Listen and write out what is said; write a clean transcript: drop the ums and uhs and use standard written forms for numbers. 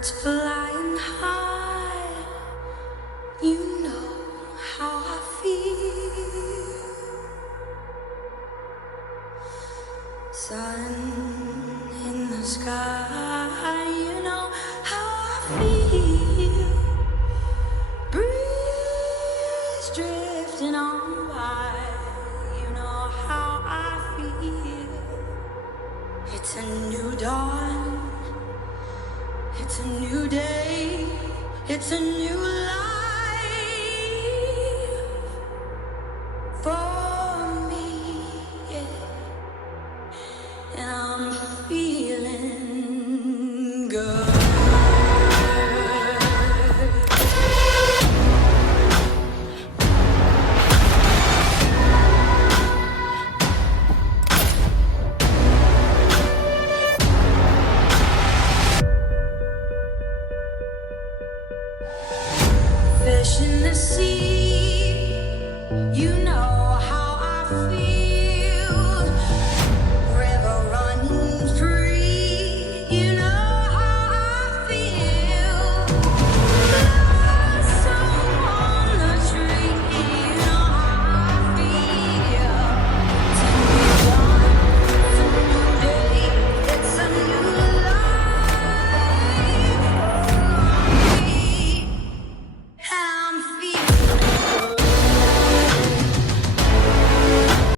birds flying high, you know how I feel. Sun in the sky, you know how I feel. Breeze drifting on by, you know how I feel. It's a new dawn, it's a new day, it's a new life for me, yeah. And I'm feeling good.